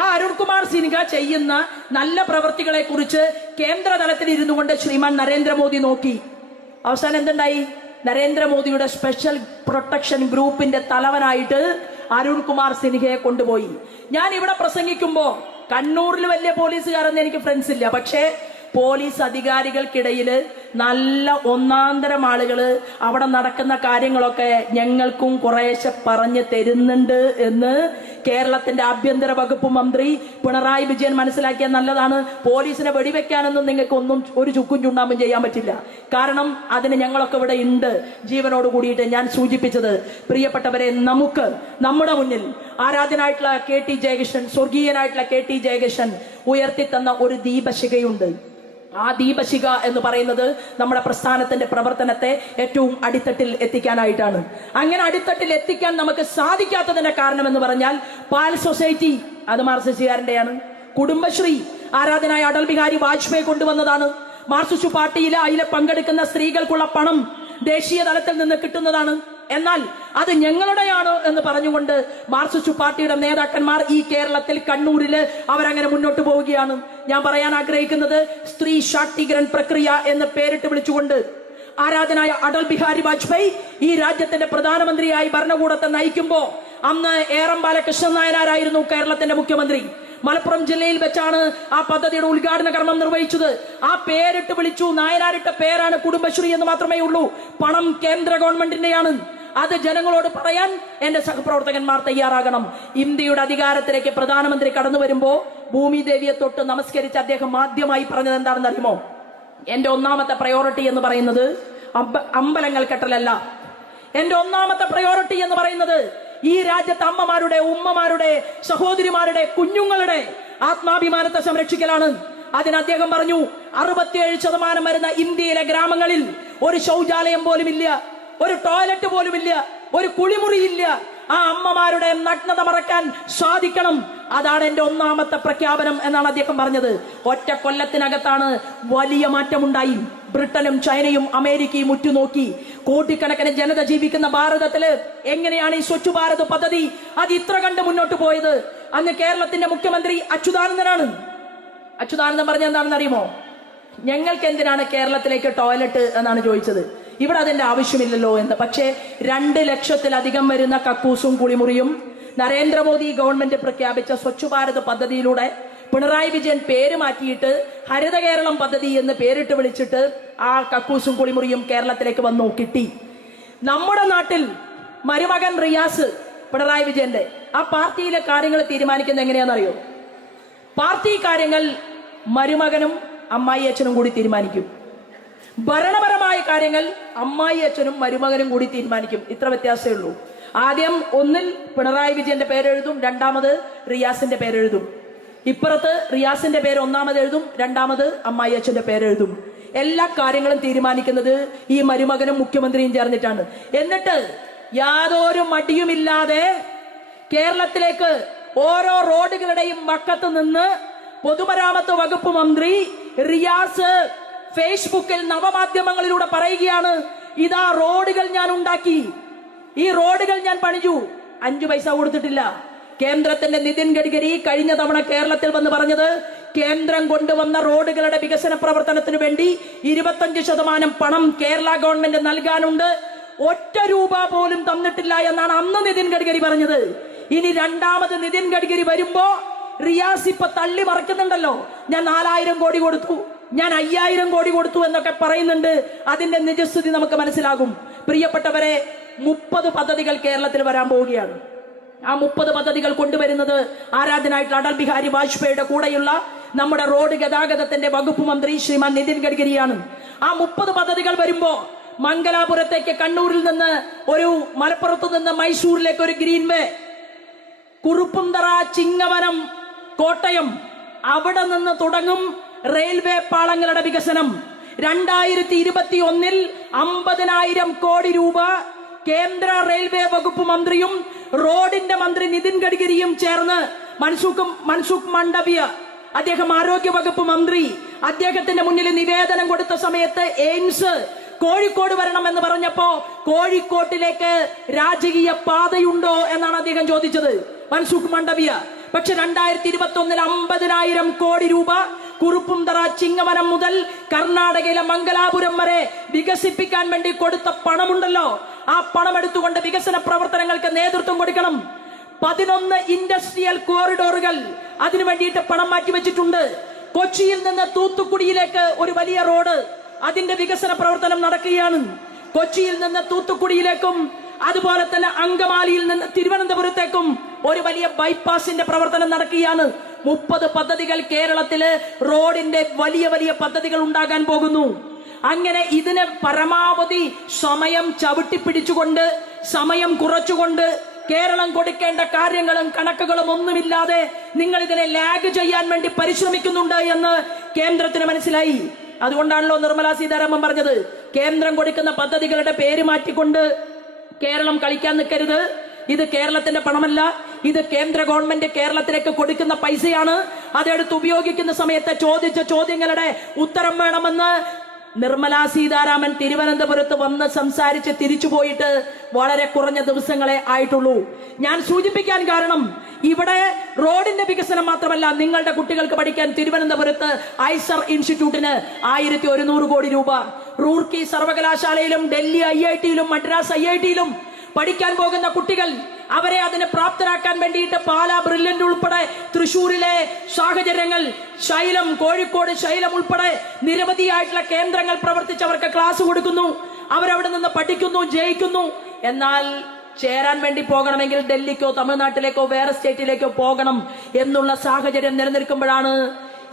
ആ അരുൺ കുമാർ സിൻഹ ചെയ്യുന്ന നല്ല പ്രവൃത്തികളെ കുറിച്ച് കേന്ദ്ര തലത്തിൽ ഇരുന്നു കൊണ്ട് ശ്രീമാൻ നരേന്ദ്രമോദി നോക്കി. അവസാനം എന്തുണ്ടായി? നരേന്ദ്രമോദിയുടെ സ്പെഷ്യൽ പ്രൊട്ടക്ഷൻ ഗ്രൂപ്പിന്റെ തലവനായിട്ട് അരുൺ കുമാർ സിൻഹയെ കൊണ്ടുപോയി. ഞാൻ ഇവിടെ പ്രസംഗിക്കുമ്പോ കണ്ണൂരിൽ വലിയ പോലീസുകാരെന്ന് എനിക്ക് ഫ്രണ്ട്സ് ഇല്ല. പക്ഷേ പോലീസ് അധികാരികൾക്കിടയില് നല്ല ഒന്നാന്തരം ആളുകള് അവിടെ നടക്കുന്ന കാര്യങ്ങളൊക്കെ ഞങ്ങൾക്കും കുറേശ്ശെ പറഞ്ഞു തരുന്നുണ്ട് എന്ന് കേരളത്തിന്റെ ആഭ്യന്തര വകുപ്പ് മന്ത്രി പിണറായി വിജയൻ മനസ്സിലാക്കിയ നല്ലതാണ്. പോലീസിനെ വെടിവെക്കാനൊന്നും നിങ്ങൾക്ക് ഒന്നും ഒരു ചുക്കും ചുണ്ണാമ്പും ചെയ്യാൻ പറ്റില്ല. കാരണം അതിന് ഞങ്ങളൊക്കെ ഇവിടെ ഉണ്ട്, ജീവനോട് കൂടിയിട്ട്. ഞാൻ സൂചിപ്പിച്ചത്, പ്രിയപ്പെട്ടവരെ, നമുക്ക് നമ്മുടെ മുന്നിൽ ആരാധ്യനായിട്ടുള്ള KT ജയകൃഷ്ണൻ, സ്വർഗീയനായിട്ടുള്ള KT ജയകൃഷ്ണൻ ഉയർത്തിത്തന്ന ഒരു ദീപശിഖയുണ്ട്. ആ ദീപശിഖ എന്ന് പറയുന്നത് നമ്മുടെ പ്രസ്ഥാനത്തിന്റെ പ്രവർത്തനത്തെ ഏറ്റവും അടിത്തട്ടിൽ എത്തിക്കാനായിട്ടാണ്. അങ്ങനെ അടിത്തട്ടിൽ എത്തിക്കാൻ നമുക്ക് സാധിക്കാത്തതിന്റെ കാരണം എന്ന് പറഞ്ഞാൽ പാൽ സൊസൈറ്റി അത് മാർക്സിസ്റ്റുകാരന്റെയാണ്. കുടുംബശ്രീ ആരാധനായ അടൽ ബിഹാരി വാജ്പേയി കൊണ്ടുവന്നതാണ്. മാർക്സിസ്റ്റ് പാർട്ടിയിലെ അതിലെ പങ്കെടുക്കുന്ന സ്ത്രീകൾക്കുള്ള പണം ദേശീയ തലത്തിൽ നിന്ന് കിട്ടുന്നതാണ്. എന്നാൽ അത് ഞങ്ങളുടെയാണ് എന്ന് പറഞ്ഞുകൊണ്ട് മാർക്സിസ്റ്റ് പാർട്ടിയുടെ നേതാക്കന്മാർ ഈ കേരളത്തിൽ കണ്ണൂരില് അവരങ്ങനെ മുന്നോട്ട് പോവുകയാണ്. ഞാൻ പറയാൻ ആഗ്രഹിക്കുന്നത് സ്ത്രീ ശാക്തീകരൺ പ്രക്രിയ എന്ന് പേരിട്ട് വിളിച്ചുകൊണ്ട് ആരാധനായ അടൽ ബിഹാരി വാജ്പേയി ഈ രാജ്യത്തിന്റെ പ്രധാനമന്ത്രിയായി ഭരണകൂടത്തെ നയിക്കുമ്പോ അന്ന് ഏറം ബാലകൃഷ്ണൻ നായനാരായിരുന്നു കേരളത്തിന്റെ മുഖ്യമന്ത്രി. മലപ്പുറം ജില്ലയിൽ വെച്ചാണ് ആ പദ്ധതിയുടെ ഉദ്ഘാടന കർമ്മം നിർവഹിച്ചത്. ആ പേരിട്ട് വിളിച്ചു. നായനാരിട്ട പേരാണ് കുടുംബശ്രീ എന്ന് മാത്രമേ ഉള്ളൂ. പണം കേന്ദ്ര ഗവൺമെന്റിന്റെയാണ്. അത് ജനങ്ങളോട് പറയാൻ എന്റെ സഹപ്രവർത്തകന്മാർ തയ്യാറാകണം. ഇന്ത്യയുടെ അധികാരത്തിലേക്ക് പ്രധാനമന്ത്രി കടന്നു വരുമ്പോ ഭൂമിദേവിയെ തൊട്ട് നമസ്കരിച്ച് അദ്ദേഹം ആദ്യമായി പറഞ്ഞത് എന്താണെന്ന് അറിയുമോ? എന്റെ ഒന്നാമത്തെ പ്രയോറിറ്റി എന്ന് പറയുന്നത് അമ്പലങ്ങൾ കെട്ടലല്ല. എന്റെ ഒന്നാമത്തെ പ്രയോറിറ്റി എന്ന് പറയുന്നത് ഈ രാജ്യത്തെ അമ്മമാരുടെ, ഉമ്മമാരുടെ, സഹോദരിമാരുടെ, കുഞ്ഞുങ്ങളുടെ ആത്മാഭിമാനത്തെ സംരക്ഷിക്കലാണ്. അതിന് അദ്ദേഹം പറഞ്ഞു 67% വരുന്ന ഇന്ത്യയിലെ ഗ്രാമങ്ങളിൽ ഒരു ശൗചാലയം പോലും ഇല്ല, ഒരു ടോയ്ലറ്റ് പോലും ഇല്ല, ഒരു കുളിമുറിയില്ല. ആ അമ്മമാരുടെ നഗ്നത മറക്കാൻ സാധിക്കണം. അതാണ് എന്റെ ഒന്നാമത്തെ പ്രഖ്യാപനം എന്നാണ് അദ്ദേഹം പറഞ്ഞത്. ഒറ്റ കൊല്ലത്തിനകത്താണ് വലിയ മാറ്റമുണ്ടായി. ബ്രിട്ടനും ചൈനയും അമേരിക്കയും ഉറ്റുനോക്കി. കോടിക്കണക്കിന് ജനത ജീവിക്കുന്ന ഭാരതത്തില് എങ്ങനെയാണ് ഈ സ്വച്ഛ് ഭാരത് പദ്ധതി അത് ഇത്ര കണ്ട് മുന്നോട്ട് പോയത്? അന്ന് കേരളത്തിന്റെ മുഖ്യമന്ത്രി അച്യുതാനന്ദനാണ്. അച്യുതാനന്ദൻ പറഞ്ഞ എന്താണെന്ന് അറിയുമോ? ഞങ്ങൾക്ക് എന്തിനാണ് കേരളത്തിലേക്ക് ടോയ്ലറ്റ് എന്നാണ് ചോദിച്ചത്. ഇവിടെ അതിന്റെ ആവശ്യമില്ലല്ലോ എന്ന്. പക്ഷേ 2 ലക്ഷത്തിലധികം വരുന്ന കക്കൂസും കുളിമുറിയും നരേന്ദ്രമോദി ഗവൺമെന്റ് പ്രഖ്യാപിച്ച സ്വച്ഛ് ഭാരത് പദ്ധതിയിലൂടെ പിണറായി വിജയൻ പേര് മാറ്റിയിട്ട് ഹരിത കേരളം പദ്ധതി എന്ന് പേരിട്ട് വിളിച്ചിട്ട് ആ കക്കൂസും കുളിമുറിയും കേരളത്തിലേക്ക് വന്നു കിട്ടി. നമ്മുടെ നാട്ടിൽ മരുമകൻ റിയാസ് പിണറായി വിജയന്റെ ആ പാർട്ടിയിലെ കാര്യങ്ങൾ തീരുമാനിക്കുന്നത് എങ്ങനെയാണെന്നറിയോ? പാർട്ടി കാര്യങ്ങൾ മരുമകനും അമ്മായി അച്ഛനും കൂടി തീരുമാനിക്കും. ഭരണപരമായ കാര്യങ്ങൾ അമ്മായി അച്ഛനും മരുമകനും കൂടി തീരുമാനിക്കും. ഇത്ര വ്യത്യാസമേ ഉള്ളൂ. ആദ്യം ഒന്നിൽ പിണറായി വിജയന്റെ പേരെഴുതും, രണ്ടാമത് റിയാസിന്റെ പേരെഴുതും. ഇപ്പുറത്ത് റിയാസിന്റെ പേര് ഒന്നാമത് എഴുതും, രണ്ടാമത് അമ്മായി അച്ഛന്റെ പേരെഴുതും. എല്ലാ കാര്യങ്ങളും തീരുമാനിക്കുന്നത് ഈ മരുമകനും മുഖ്യമന്ത്രിയും ചേർന്നിട്ടാണ്. എന്നിട്ട് യാതൊരു മടിയുമില്ലാതെ കേരളത്തിലേക്ക് ഓരോ റോഡുകളുടെയും വക്കത്ത് നിന്ന് പൊതുമരാമത്ത് വകുപ്പ് മന്ത്രി റിയാസ് ഫേസ്ബുക്കിൽ നവമാധ്യമങ്ങളിലൂടെ പറയുകയാണ്, ഇതാ റോഡുകൾ ഞാൻ ഉണ്ടാക്കി, ഈ റോഡുകൾ ഞാൻ പണിഞ്ഞു. 5 പൈസ കൊടുത്തിട്ടില്ല. കേന്ദ്രത്തിന്റെ നിതിൻ ഗഡ്കരി കഴിഞ്ഞ തവണ കേരളത്തിൽ വന്ന് പറഞ്ഞത് കേന്ദ്രം കൊണ്ടുവന്ന റോഡുകളുടെ വികസന പ്രവർത്തനത്തിന് വേണ്ടി 25% പണം കേരള ഗവൺമെന്റ് നൽകാനുണ്ട്, 1 രൂപ പോലും തന്നിട്ടില്ല എന്നാണ് അന്ന് നിതിൻ ഗഡ്കരി പറഞ്ഞത്. ഇനി രണ്ടാമത് നിതിൻ ഗഡ്കരി വരുമ്പോ റിയാസ് ഇപ്പൊ തള്ളി മറക്കുന്നുണ്ടല്ലോ, ഞാൻ 4000 കോടി കൊടുത്തു, ഞാൻ 5000 കോടി കൊടുത്തു എന്നൊക്കെ പറയുന്നുണ്ട്. അതിന്റെ നിജസ്ഥിതി നമുക്ക് മനസ്സിലാകും. പ്രിയപ്പെട്ടവരെ, 30 പദ്ധതികൾ കേരളത്തിൽ വരാൻ പോവുകയാണ്. ആ 30 പദ്ധതികൾ കൊണ്ടുവരുന്നത് ആരാധനായിട്ടുള്ള അടൽ ബിഹാരി വാജ്പേയിയുടെ കൂടെയുള്ള നമ്മുടെ റോഡ് ഗതാഗതത്തിന്റെ വകുപ്പ് മന്ത്രി ശ്രീമാൻ നിതിൻ ഗഡ്കരിയാണ്. ആ 30 പദ്ധതികൾ വരുമ്പോ മംഗലാപുരത്തേക്ക് കണ്ണൂരിൽ നിന്ന് ഒരു, മലപ്പുറത്ത് നിന്ന് മൈസൂരിലേക്ക് ഒരു ഗ്രീൻവേ, കുറുപ്പുംതറ, ചിങ്ങവനം, കോട്ടയം, അവിടെ നിന്ന് തുടങ്ങും റെയിൽവേ പാളങ്ങളുടെ വികസനം. 2021 50,000 കോടി രൂപ കേന്ദ്ര റെയിൽവേ വകുപ്പ് മന്ത്രിയും റോഡിന്റെ മന്ത്രി നിതിൻ ഗഡ്കരിയും ചേർന്ന്, മൻസുഖ് മാണ്ഡവ്യ അദ്ദേഹം ആരോഗ്യ വകുപ്പ് മന്ത്രി, അദ്ദേഹത്തിന്റെ മുന്നിൽ നിവേദനം കൊടുത്ത സമയത്ത് എയിംസ് കോഴിക്കോട് വരണം എന്ന് പറഞ്ഞപ്പോ കോഴിക്കോട്ടിലേക്ക് രാജകീയ പാതയുണ്ടോ എന്നാണ് അദ്ദേഹം ചോദിച്ചത്, മൻസുഖ് മാണ്ഡവ്യ. പക്ഷെ 2021 50,000 കോടി രൂപ കുറുപ്പുംതറ, ചിങ്ങവനം മുതൽ കർണാടകയിലെ മംഗലാപുരം വരെ വികസിപ്പിക്കാൻ വേണ്ടി കൊടുത്ത പണമുണ്ടല്ലോ, ആ പണം എടുത്തുകൊണ്ട് വികസന പ്രവർത്തനങ്ങൾക്ക് നേതൃത്വം കൊടുക്കണം. 11 ഇൻഡസ്ട്രിയൽ കോറിഡോറുകൾ അതിനു വേണ്ടിയിട്ട് പണം മാറ്റിവെച്ചിട്ടുണ്ട്. കൊച്ചിയിൽ നിന്ന് തൂത്തുക്കുടിയിലേക്ക് ഒരു വലിയ റോഡ്, അതിന്റെ വികസന പ്രവർത്തനം നടക്കുകയാണ്. കൊച്ചിയിൽ നിന്ന് തൂത്തുക്കുടിയിലേക്കും അതുപോലെ തന്നെ അങ്കമാലിയിൽ നിന്ന് തിരുവനന്തപുരത്തേക്കും ഒരു വലിയ ബൈപ്പാസിന്റെ പ്രവർത്തനം നടക്കുകയാണ്. 30 പദ്ധതികൾ കേരളത്തില് റോഡിന്റെ വലിയ വലിയ പദ്ധതികൾ ഉണ്ടാകാൻ പോകുന്നു. അങ്ങനെ ഇതിന് പരമാവധി സമയം ചവിട്ടിപ്പിടിച്ചുകൊണ്ട്, സമയം കുറച്ചുകൊണ്ട് കേരളം കൊടുക്കേണ്ട കാര്യങ്ങളും കണക്കുകളും ഒന്നുമില്ലാതെ നിങ്ങൾ ഇതിനെ ലാഗ് ചെയ്യാൻ വേണ്ടി പരിശ്രമിക്കുന്നുണ്ട് എന്ന് കേന്ദ്രത്തിന് മനസ്സിലായി. അതുകൊണ്ടാണല്ലോ നിർമ്മല സീതാരാമൻ പറഞ്ഞത്, കേന്ദ്രം കൊടുക്കുന്ന പദ്ധതികളുടെ പേര് മാറ്റിക്കൊണ്ട് കേരളം കളിക്കാൻ നിൽക്കരുത്. ഇത് കേരളത്തിന്റെ പണമല്ല, ഇത് കേന്ദ്ര ഗവൺമെന്റ് കേരളത്തിലേക്ക് കൊടുക്കുന്ന പൈസയാണ്. അതെടുത്ത് ഉപയോഗിക്കുന്ന സമയത്ത് ചോദിച്ച ചോദ്യങ്ങളുടെ ഉത്തരം വേണമെന്ന് നിർമ്മല സീതാരാമൻ തിരുവനന്തപുരത്ത് വന്ന് സംസാരിച്ച് തിരിച്ചുപോയിട്ട് വളരെ കുറഞ്ഞ ദിവസങ്ങളെ ആയിട്ടുള്ളൂ. ഞാൻ സൂചിപ്പിക്കാൻ കാരണം, ഇവിടെ റോഡിന്റെ വികസനം മാത്രമല്ല, നിങ്ങളുടെ കുട്ടികൾക്ക് പഠിക്കാൻ തിരുവനന്തപുരത്ത് ഐസർ ഇൻസ്റ്റിറ്റ്യൂട്ടിന് 1100 കോടി രൂപ, റൂർക്കി സർവകലാശാലയിലും ഡൽഹി IIT-യിലും മദ്രാസ് IIT-യിലും പഠിക്കാൻ പോകുന്ന കുട്ടികൾ, അവരെ അതിന് പ്രാപ്തരാക്കാൻ വേണ്ടിയിട്ട് പാലാ ബ്രില്യന്റ് ഉൾപ്പെടെ തൃശ്ശൂരിലെ സാഹചര്യങ്ങൾ, ശൈലം, കോഴിക്കോട് ശൈലം ഉൾപ്പെടെ നിരവധിയായിട്ടുള്ള കേന്ദ്രങ്ങൾ പ്രവർത്തിച്ച് അവർക്ക് ക്ലാസ് കൊടുക്കുന്നു. അവരവിടെ നിന്ന് പഠിക്കുന്നു, ജയിക്കുന്നു. എന്നാൽ ചേരാൻ വേണ്ടി പോകണമെങ്കിൽ ഡൽഹിക്കോ തമിഴ്നാട്ടിലേക്കോ വേറെ സ്റ്റേറ്റിലേക്കോ പോകണം എന്നുള്ള സാഹചര്യം നിലനിൽക്കുമ്പോഴാണ്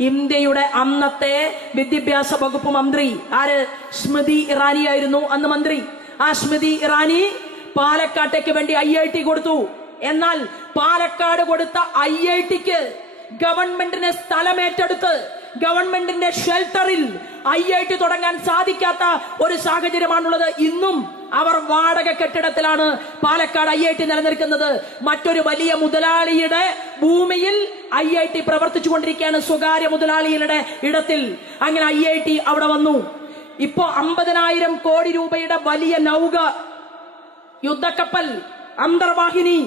ഇന്ത്യയുടെ അന്നത്തെ വിദ്യാഭ്യാസ വകുപ്പ് മന്ത്രി സ്മൃതി ഇറാനി ആയിരുന്നു അന്ന് മന്ത്രി. ആ സ്മൃതി ഇറാനി പാലക്കാട്ടേക്ക് വേണ്ടി IIT കൊടുത്തു. എന്നാൽ പാലക്കാട് കൊടുത്ത IIT-ക്ക് ഗവൺമെന്റിനെ സ്ഥലമേറ്റെടുത്ത് ഗവൺമെന്റിന്റെ ഷെൽട്ടറിൽ IIT തുടങ്ങാൻ സാധിക്കാത്ത ഒരു സാഹചര്യമാണുള്ളത്. ഇന്നും അവർ വാടക കെട്ടിടത്തിലാണ് പാലക്കാട് IIT നിലനിൽക്കുന്നത്. മറ്റൊരു വലിയ മുതലാളിയുടെ ഭൂമിയിൽ IIT പ്രവർത്തിച്ചുകൊണ്ടിരിക്കുകയാണ്, സ്വകാര്യ മുതലാളിയുടെ ഇടത്തിൽ. അങ്ങനെ IIT അവിടെ വന്നു. ഇപ്പോ 50,000 കോടി രൂപയുടെ വലിയ നൗക, യുദ്ധക്കപ്പൽ, അന്തർവാഹിനി,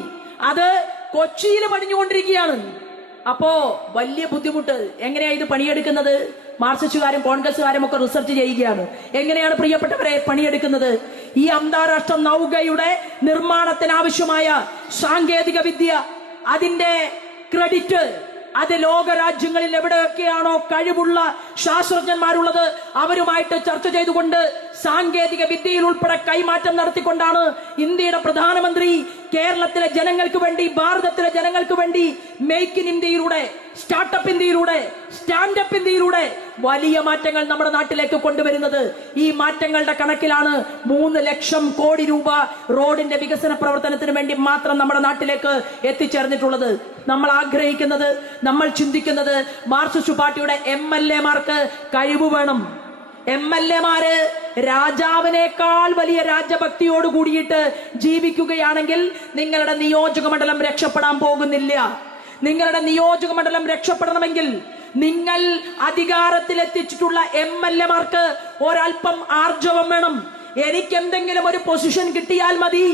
അത് കൊച്ചിയിൽ പണിഞ്ഞുകൊണ്ടിരിക്കുകയാണ്. അപ്പോ വലിയ ബുദ്ധിമുട്ട്. എങ്ങനെയാ ഇത് പണിയെടുക്കുന്നത്? മാർക്സിസ്റ്റുകാരും കോൺഗ്രസുകാരും ഒക്കെ റിസർച്ച് ചെയ്യുകയാണ്. എങ്ങനെയാണ് പ്രിയപ്പെട്ടവരെ പണിയെടുക്കുന്നത്? ഈ അന്താരാഷ്ട്ര നൗകയുടെ നിർമ്മാണത്തിന് ആവശ്യമായ സാങ്കേതിക വിദ്യ, അതിന്റെ ക്രെഡിറ്റ്, അത് ലോക രാജ്യങ്ങളിൽ എവിടെയൊക്കെയാണോ കഴിവുള്ള ശാസ്ത്രജ്ഞന്മാരുള്ളത് അവരുമായിട്ട് ചർച്ച ചെയ്തുകൊണ്ട് സാങ്കേതിക വിദ്യയിൽ ഉൾപ്പെടെ കൈമാറ്റം നടത്തിക്കൊണ്ടാണ് ഇന്ത്യയുടെ പ്രധാനമന്ത്രി കേരളത്തിലെ ജനങ്ങൾക്ക് വേണ്ടി, ഭാരതത്തിലെ ജനങ്ങൾക്ക് വേണ്ടി മേക്ക് ഇൻ ഇന്ത്യയിലൂടെ, സ്റ്റാർട്ടപ്പ് ഇന്ത്യയിലൂടെ, സ്റ്റാൻഡപ്പ് ഇന്ത്യയിലൂടെ വലിയ മാറ്റങ്ങൾ നമ്മുടെ നാട്ടിലേക്ക് കൊണ്ടുവരുന്നത്. ഈ മാറ്റങ്ങളുടെ കണക്കിലാണ് 3 ലക്ഷം കോടി രൂപ റോഡിന്റെ വികസന പ്രവർത്തനത്തിന് വേണ്ടി മാത്രം നമ്മുടെ നാട്ടിലേക്ക് എത്തിച്ചേർന്നിട്ടുള്ളത്. നമ്മൾ ആഗ്രഹിക്കുന്നത്, നമ്മൾ ചിന്തിക്കുന്നത്, മാർക്സിസ്റ്റ് പാർട്ടിയുടെ MLA-മാർക്ക് കഴിവ് വേണം. MLA-മാര് രാജാവിനേക്കാൾ വലിയ രാജഭക്തിയോട് കൂടിയിട്ട് ജീവിക്കുകയാണെങ്കിൽ നിങ്ങളുടെ നിയോജക മണ്ഡലം രക്ഷപ്പെടാൻ പോകുന്നില്ല. നിങ്ങളുടെ നിയോജക മണ്ഡലം രക്ഷപ്പെടണമെങ്കിൽ നിങ്ങൾ അധികാരത്തിലെത്തിച്ചിട്ടുള്ള MLA-മാർക്ക് ഒരൽപ്പം ആർജവം വേണം. എനിക്ക് എന്തെങ്കിലും ഒരു പൊസിഷൻ കിട്ടിയാൽ മതി,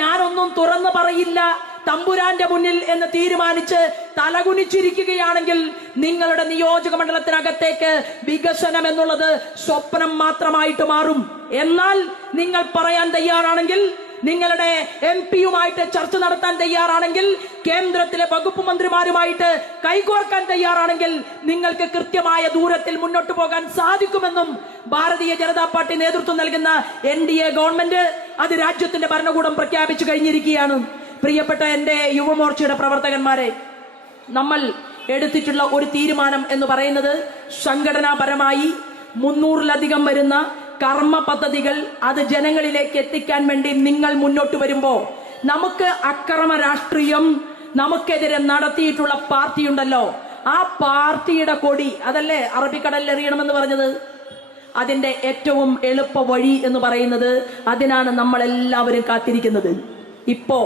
ഞാനൊന്നും തുറന്നു പറയില്ല തമ്പുരാന്റെ മുന്നിൽ എന്ന് തീരുമാനിച്ച് തലകുനിച്ചിരിക്കുകയാണെങ്കിൽ നിങ്ങളുടെ നിയോജക മണ്ഡലത്തിനകത്തേക്ക് വികസനം എന്നുള്ളത് സ്വപ്നം മാത്രമായിട്ട് മാറും. എന്നാൽ നിങ്ങൾ പറയാൻ തയ്യാറാണെങ്കിൽ, നിങ്ങളുടെ MP-യുമായിട്ട് ചർച്ച നടത്താൻ തയ്യാറാണെങ്കിൽ, കേന്ദ്രത്തിലെ വകുപ്പ് മന്ത്രിമാരുമായിട്ട് കൈകോർക്കാൻ തയ്യാറാണെങ്കിൽ നിങ്ങൾക്ക് കൃത്യമായ ദൂരത്തിൽ മുന്നോട്ട് പോകാൻ സാധിക്കുമെന്നും ഭാരതീയ ജനതാ പാർട്ടി നേതൃത്വം നൽകുന്ന NDA ഗവൺമെന്റ്, അത് രാജ്യത്തിന്റെ ഭരണകൂടം പ്രഖ്യാപിച്ചു കഴിഞ്ഞിരിക്കുകയാണ്. പ്രിയപ്പെട്ട എന്റെ യുവമോർച്ചയുടെ പ്രവർത്തകന്മാരെ, നമ്മൾ എടുത്തിട്ടുള്ള ഒരു തീരുമാനം എന്ന് പറയുന്നത് സംഘടനാപരമായി 300-ലധികം വരുന്ന കർമ്മ പദ്ധതികൾ അത് ജനങ്ങളിലേക്ക് എത്തിക്കാൻ വേണ്ടി നിങ്ങൾ മുന്നോട്ട് വരുമ്പോ, നമുക്ക് അക്രമ രാഷ്ട്രീയം നമുക്കെതിരെ നടത്തിയിട്ടുള്ള പാർട്ടിയുണ്ടല്ലോ, ആ പാർട്ടിയുടെ കൊടി അതല്ലേ അറബിക്കടലിൽ എറിയണമെന്ന് പറഞ്ഞത്? അതിന്റെ ഏറ്റവും എളുപ്പ വഴി എന്ന് പറയുന്നത്, അതിനാണ് നമ്മൾ എല്ലാവരും കാത്തിരിക്കുന്നത്. ഇപ്പോ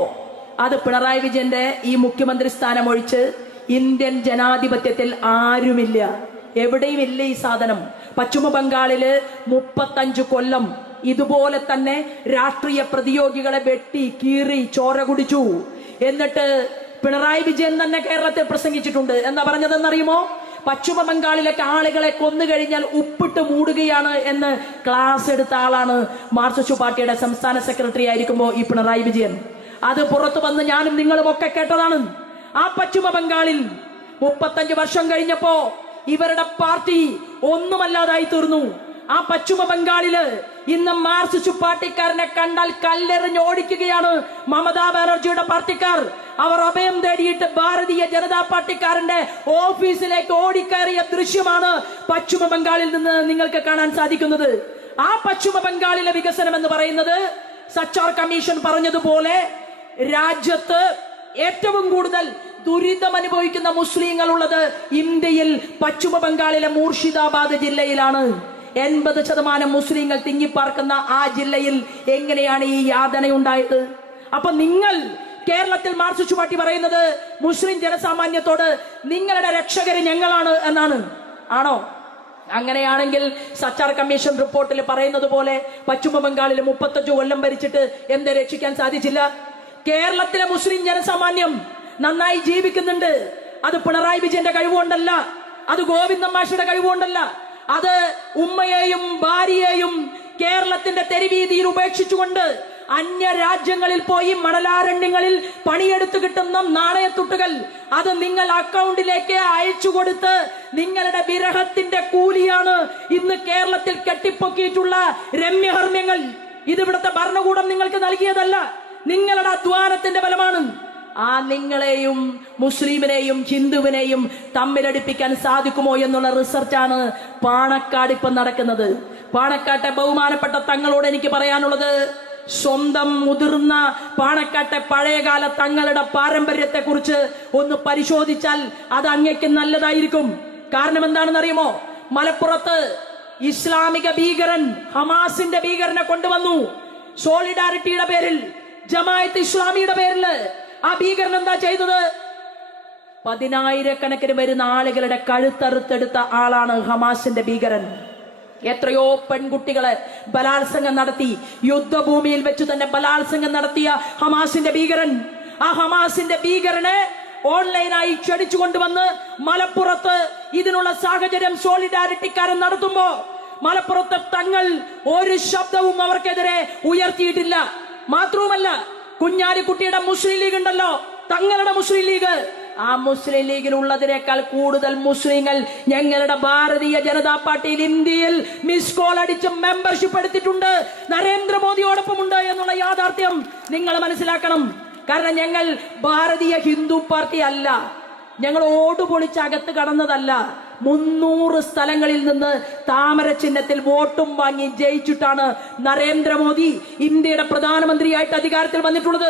അത് പിണറായി വിജയന്റെ ഈ മുഖ്യമന്ത്രി സ്ഥാനം ഒഴിച്ച് ഇന്ത്യൻ ജനാധിപത്യത്തിൽ ആരുമില്ല, എവിടെയും ഇല്ല ഈ സാധനം. പശ്ചിമ ബംഗാളില് 35 കൊല്ലം ഇതുപോലെ തന്നെ രാഷ്ട്രീയ പ്രതിയോഗികളെ വെട്ടി കീറി ചോര കുടിച്ചു. എന്നിട്ട് പിണറായി വിജയൻ തന്നെ കേരളത്തിൽ പ്രസംഗിച്ചിട്ടുണ്ട്. എന്താ പറഞ്ഞതെന്നറിയുമോ? പശ്ചിമ ബംഗാളിലൊക്കെ ആളുകളെ കൊന്നു കഴിഞ്ഞാൽ ഉപ്പിട്ട് മൂടുകയാണ് എന്ന് ക്ലാസ് എടുത്ത ആളാണ് മാർക്സിസ്റ്റ് പാർട്ടിയുടെ സംസ്ഥാന സെക്രട്ടറി ആയിരിക്കുമ്പോ ഈ പിണറായി വിജയൻ. അത് പുറത്തു വന്ന് ഞാനും നിങ്ങളും ഒക്കെ കേട്ടതാണ്. ആ പശ്ചിമ ബംഗാളിൽ 35 വർഷം കഴിഞ്ഞപ്പോ ഇവരുടെ പാർട്ടി ഒന്നുമല്ലാതായി തീർന്നു. ആ പശ്ചിമ ബംഗാളില് ഇന്ന് മാർക്സിസ്റ്റ് പാർട്ടിക്കാരനെ കണ്ടാൽ കല്ലെറിഞ്ഞ് ഓടിക്കുകയാണ് മമതാ ബാനർജിയുടെ പാർട്ടിക്കാർ. അവർ അഭയം തേടിയിട്ട് ഭാരതീയ ജനതാ പാർട്ടിക്കാരന്റെ ഓഫീസിലേക്ക് ഓടിക്കയറിയ ദൃശ്യമാണ് പശ്ചിമ ബംഗാളിൽ നിന്ന് നിങ്ങൾക്ക് കാണാൻ സാധിക്കുന്നത്. ആ പശ്ചിമ ബംഗാളിലെ വികസനം എന്ന് പറയുന്നത് സച്ചാർ കമ്മീഷൻ പറഞ്ഞതുപോലെ രാജ്യത്ത് ഏറ്റവും കൂടുതൽ ദുരിതം അനുഭവിക്കുന്ന മുസ്ലിങ്ങൾ ഉള്ളത് ഇന്ത്യയിൽ പശ്ചിമ ബംഗാളിലെ മൂർഷിദാബാദ് ജില്ലയിലാണ്. 80% മുസ്ലിങ്ങൾ തിങ്ങിപ്പാർക്കുന്ന ആ ജില്ലയിൽ എങ്ങനെയാണ് ഈ യാതനയുണ്ടായത്? അപ്പൊ നിങ്ങൾ കേരളത്തിൽ മാർക്സിസ്റ്റ് പാർട്ടി പറയുന്നത് മുസ്ലിം ജനസാമാന്യത്തോട് നിങ്ങളുടെ രക്ഷകര് ഞങ്ങളാണ് എന്നാണ്. ആണോ? അങ്ങനെയാണെങ്കിൽ സച്ചാർ കമ്മീഷൻ റിപ്പോർട്ടിൽ പറയുന്നത് പോലെ പശ്ചിമ ബംഗാളിൽ 35 കൊല്ലം ഭരിച്ചിട്ട് എന്ത് രക്ഷിക്കാൻ സാധിച്ചില്ല? കേരളത്തിലെ മുസ്ലിം ജനസാമാന്യം നന്നായി ജീവിക്കുന്നുണ്ട്. അത് പിണറായി വിജയന്റെ കഴിവുകൊണ്ടല്ല, അത് ഗോവിന്ദൻ മാഷിയുടെ കഴിവുകൊണ്ടല്ല, അത് ഉമ്മയെയും ഭാര്യയെയും കേരളത്തിന്റെ തെരുവീതിയിൽ ഉപേക്ഷിച്ചുകൊണ്ട് അന്യ രാജ്യങ്ങളിൽ പോയി മണലാരണ്യങ്ങളിൽ പണിയെടുത്തു കിട്ടുന്ന നാണയത്തുട്ടുകൾ അത് നിങ്ങൾ അക്കൗണ്ടിലേക്ക് അയച്ചു കൊടുത്ത് നിങ്ങളുടെ വിരഹത്തിന്റെ കൂലിയാണ് ഇന്ന് കേരളത്തിൽ കെട്ടിപ്പൊക്കിയിട്ടുള്ള രമ്യഹർമ്മ്യങ്ങൾ. ഇത് ഇവിടുത്തെ ഭരണകൂടം നിങ്ങൾക്ക് നൽകിയതല്ല, നിങ്ങളുടെ അധ്വാനത്തിന്റെ ഫലമാണ്. ആ നിങ്ങളെയും മുസ്ലിമിനെയും ഹിന്ദുവിനെയും തമ്മിലടിപ്പിക്കാൻ സാധിക്കുമോ എന്നുള്ള റിസർച്ചാണ് പാണക്കാട് ഇപ്പം നടക്കുന്നത്. പാണക്കാട്ടെ ബഹുമാനപ്പെട്ട തങ്ങളോട് എനിക്ക് പറയാനുള്ളത്, സ്വന്തം മുതിർന്ന പാണക്കാട്ടെ പഴയകാല തങ്ങളുടെ പാരമ്പര്യത്തെ കുറിച്ച് ഒന്ന് പരിശോധിച്ചാൽ അത് അങ്ങേക്ക് നല്ലതായിരിക്കും. കാരണം എന്താണെന്ന് അറിയുമോ? മലപ്പുറത്ത് ഇസ്ലാമിക ഭീകരൻ ഹമാസിന്റെ ഭീകരനെ കൊണ്ടുവന്നു. സോളിഡാരിറ്റിയുടെ പേരിൽ, ജമാഅത്ത് ഇസ്ലാമിയുടെ പേരിൽ ആ ഭീകരൻ എന്താ ചെയ്തത്? 10,000-കണക്കിന് വരുന്ന ആളുകളുടെ കഴുത്തറുത്തെടുത്ത ആളാണ് ഹമാസിന്റെ ഭീകരൻ. എത്രയോ പെൺകുട്ടികളെ ബലാത്സംഗം നടത്തി, യുദ്ധഭൂമിയിൽ വെച്ച് തന്നെ ബലാത്സംഗം നടത്തിയ ഹമാസിന്റെ ഭീകരൻ. ആ ഹമാസിന്റെ ഭീകരനെ ഓൺലൈനായി ക്ഷണിച്ചു കൊണ്ടുവന്ന് മലപ്പുറത്ത് ഇതിനുള്ള സാഹചര്യം സോളിഡാരിറ്റിക്കാരൻ നടത്തുമ്പോ മലപ്പുറത്തെ തങ്ങൾ ഒരു ശബ്ദവും അവർക്കെതിരെ ഉയർത്തിയിട്ടില്ല. മാത്രവുമല്ല, കുഞ്ഞാലിക്കുട്ടിയുടെ മുസ്ലിം ലീഗ് ഉണ്ടല്ലോ, തങ്ങളുടെ മുസ്ലിം ലീഗ്, ആ മുസ്ലിം ലീഗിൽ ഉള്ളതിനേക്കാൾ കൂടുതൽ മുസ്ലിങ്ങൾ ഞങ്ങളുടെ ഭാരതീയ ജനതാ പാർട്ടിയിൽ ഇന്ത്യയിൽ മിസ് കോൾ അടിച്ച് മെമ്പർഷിപ്പ് എടുത്തിട്ടുണ്ട്, നരേന്ദ്രമോദിയോടൊപ്പമുണ്ട് എന്നുള്ള യാഥാർത്ഥ്യം നിങ്ങൾ മനസ്സിലാക്കണം. കാരണം ഞങ്ങൾ ഭാരതീയ ഹിന്ദു പാർട്ടി അല്ല, ഞങ്ങൾ ഓടുപൊളിച്ച് അകത്ത് കടന്നതല്ല. 300 സ്ഥലങ്ങളിൽ നിന്ന് താമര ചിഹ്നത്തിൽ വോട്ടും വാങ്ങി ജയിച്ചിട്ടാണ് നരേന്ദ്രമോദി ഇന്ത്യയുടെ പ്രധാനമന്ത്രിയായിട്ട് അധികാരത്തിൽ വന്നിട്ടുള്ളത്.